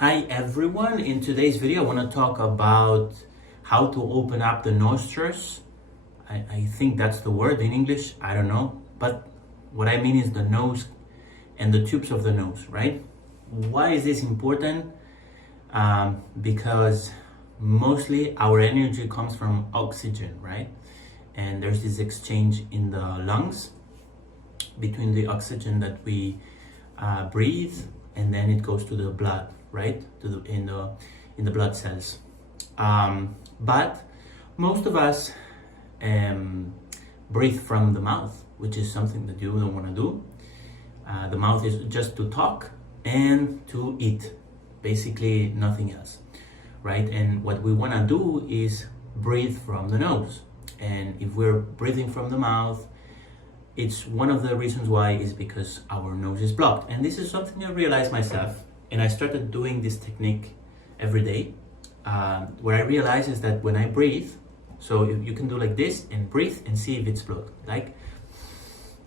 Hi everyone, in today's video I want to talk about how to open up the nostrils. I think that's the word in English, I don't know, but what I mean is the nose and the tubes of the nose, right? Why is this important? Because mostly our energy comes from oxygen, right? And there's this exchange in the lungs between the oxygen that we breathe, and then it goes to the blood, right? In the blood cells. But most of us breathe from the mouth, which is something that you don't want to do. The mouth is just to talk and to eat, basically nothing else, right? And what we want to do is breathe from the nose. And if we're breathing from the mouth, it's one of the reasons why is because our nose is blocked. And this is something I realized myself, and I started doing this technique every day. What I realized is that when I breathe, so you can do like this and breathe and see if it's blocked. Like,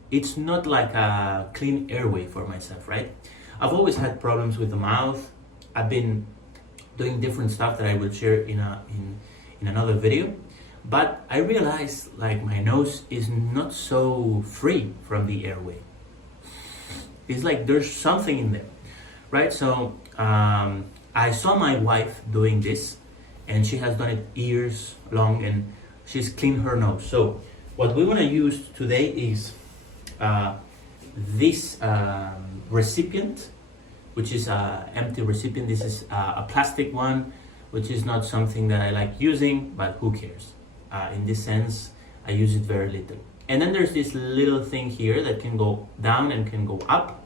it's not like a clean airway for myself, right? I've always had problems with the mouth. I've been doing different stuff that I will share in another video. But I realized like my nose is not so free from the airway. It's like there's something in there, right? So I saw my wife doing this, and she has done it years long, and she's cleaned her nose. So what we want to use today is this recipient, which is an empty recipient. This is a plastic one, which is not something that I like using, but who cares? In this sense, I use it very little. And then there's this little thing here that can go down and can go up.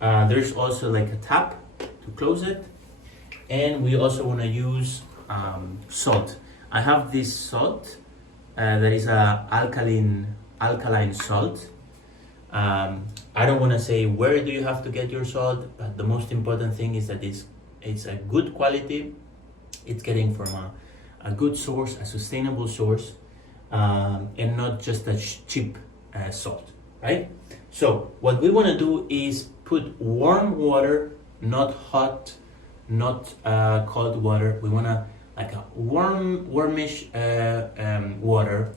There's also like a tap to close it. And we also want to use salt. I have this salt that is a alkaline salt. I don't want to say where do you have to get your salt, but the most important thing is that it's a good quality. It's getting from a good source, a sustainable source, and not just a cheap salt, right? So what we want to do is put warm water, not hot, not cold water. We want to like a warmish water,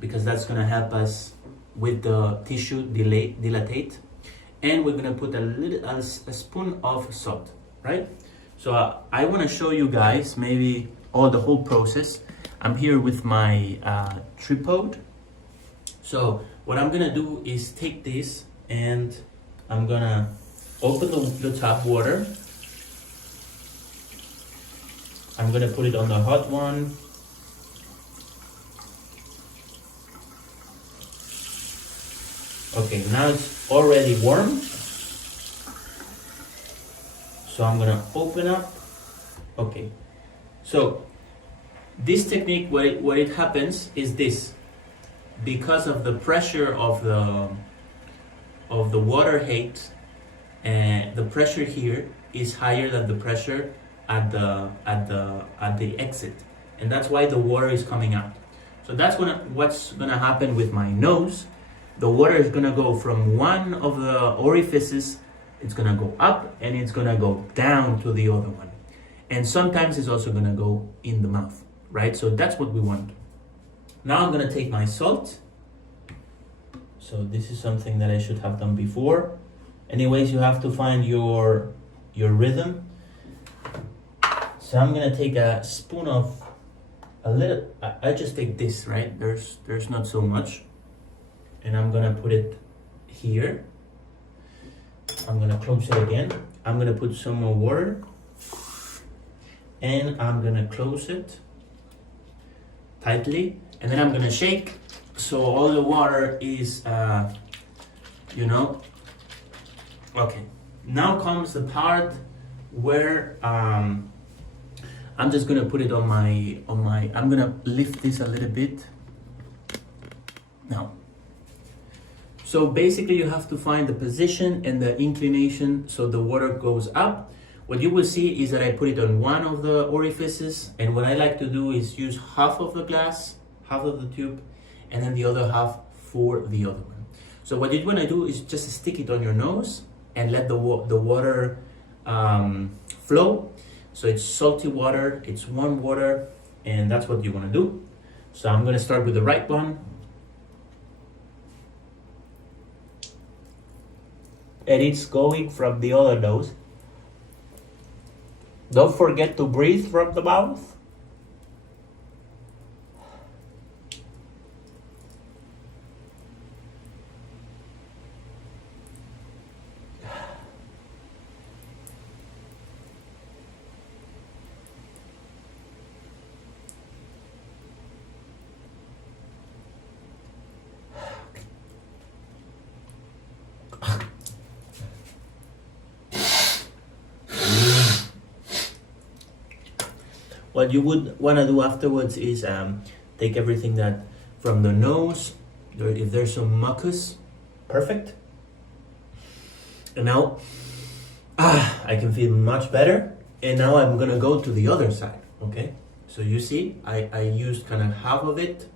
because that's going to help us with the tissue dilate. And we're going to put a spoon of salt, right? So I want to show you guys maybe the whole process. I'm here with my tripod. So what I'm gonna do is take this and I'm gonna open the tap water. I'm gonna put it on the hot one. Okay, now it's already warm. So I'm gonna open up. Okay. So this technique, what it happens is this: because of the pressure of the water height, the pressure here is higher than the pressure at the exit, and that's why the water is coming out. So that's what's gonna happen with my nose. The water is gonna go from one of the orifices, it's gonna go up, and it's gonna go down to the other one. And sometimes it's also gonna go in the mouth, right? So that's what we want. Now I'm gonna take my salt. So this is something that I should have done before. Anyways, you have to find your rhythm. So I'm gonna take a spoon of a little, I just take this, right? There's not so much. And I'm gonna put it here. I'm gonna close it again. I'm gonna put some more water. And I'm gonna close it tightly, and then I'm gonna shake so all the water is, Okay, now comes the part where I'm just gonna put it on my. I'm gonna lift this a little bit. Now, so basically you have to find the position and the inclination so the water goes up. What you will see is that I put it on one of the orifices, and what I like to do is use half of the glass, half of the tube, and then the other half for the other one. So what you want to do is just stick it on your nose and let the water flow. So it's salty water, it's warm water, and that's what you want to do. So I'm going to start with the right one. And it's going from the other nose. Don't forget to breathe from the mouth. What you would want to do afterwards is take everything that from the nose, if there's some mucus, perfect. And now I can feel much better. And now I'm gonna go to the other side, okay? So you see, I used kind of half of it,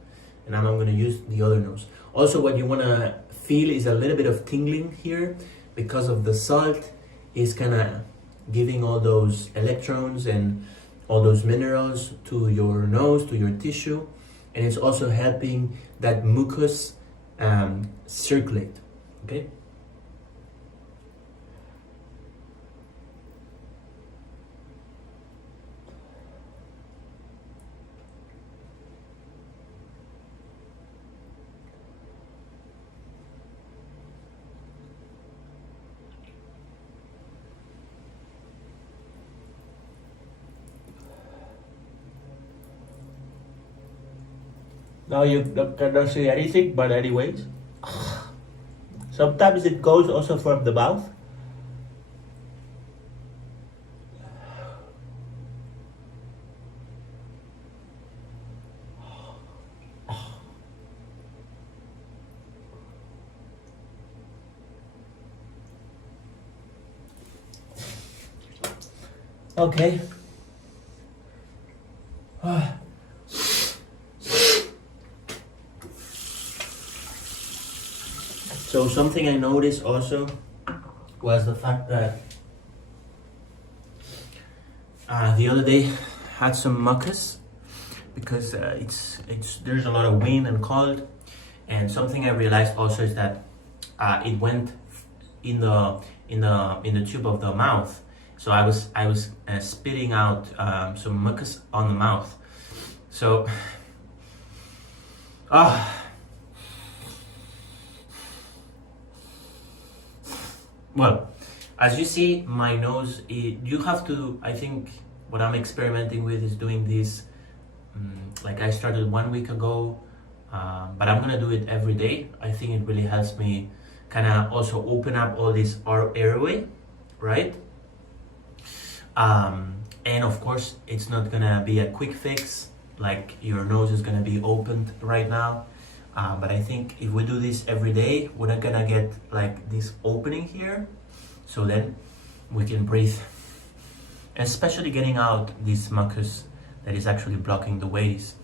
and now I'm gonna use the other nose. Also, what you wanna feel is a little bit of tingling here because of the salt is kind of giving all those electrons and all those minerals to your nose, to your tissue, and it's also helping that mucus circulate, okay? Now you cannot see anything, but anyways, sometimes it goes also from the mouth. Okay. So something I noticed also was the fact that the other day had some mucus because there's a lot of wind and cold, and something I realized also is that it went in the tube of the mouth. So I was spitting out some mucus on the mouth. So well, as you see, my nose, you have to, I think what I'm experimenting with is doing this, like I started 1 week ago, but I'm gonna do it every day. I think it really helps me kind of also open up all this airway, right? And of course, it's not gonna be a quick fix, like your nose is gonna be opened right now. But I think if we do this every day, we're not gonna get like this opening here. So then we can breathe, especially getting out this mucus that is actually blocking the ways.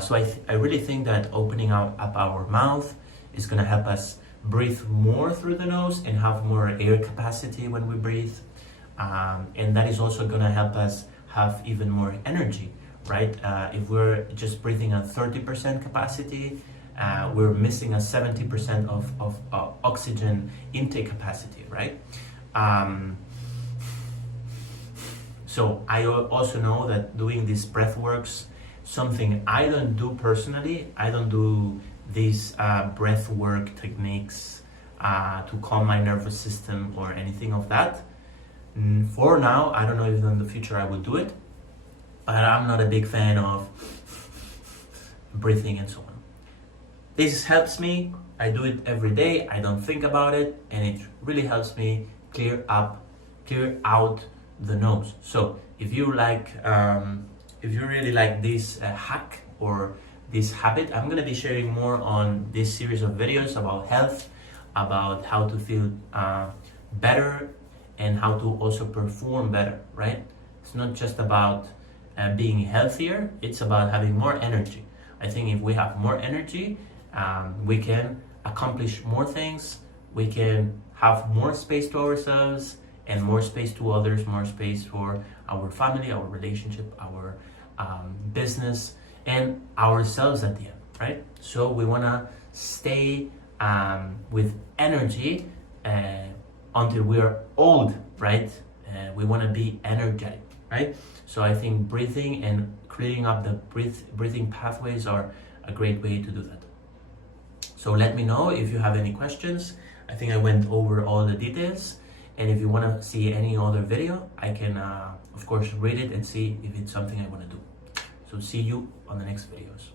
So I really think that opening up our mouth is gonna help us breathe more through the nose and have more air capacity when we breathe. And that is also gonna help us have even more energy, right? If we're just breathing at 30% capacity, we're missing a 70% of oxygen intake capacity, right? So I also know that doing these breath works, something I don't do personally. I don't do these breath work techniques to calm my nervous system or anything of that. For now, I don't know if in the future I will do it, but I'm not a big fan of breathing and so on. This helps me. I do it every day. I don't think about it, and it really helps me clear out the nose. So if you really like this hack or this habit, I'm gonna be sharing more on this series of videos about health, about how to feel better and how to also perform better, right? It's not just about being healthier, it's about having more energy. I think if we have more energy, we can accomplish more things, we can have more space to ourselves, and more space to others, more space for our family, our relationship, our business, and ourselves at the end, right? So we want to stay with energy until we're old, right? We want to be energetic, right? So I think breathing and clearing up the breathing pathways are a great way to do that. So let me know if you have any questions. I think I went over all the details, and if you want to see any other video, I can of course read it and see if it's something I want to do. So see you on the next videos.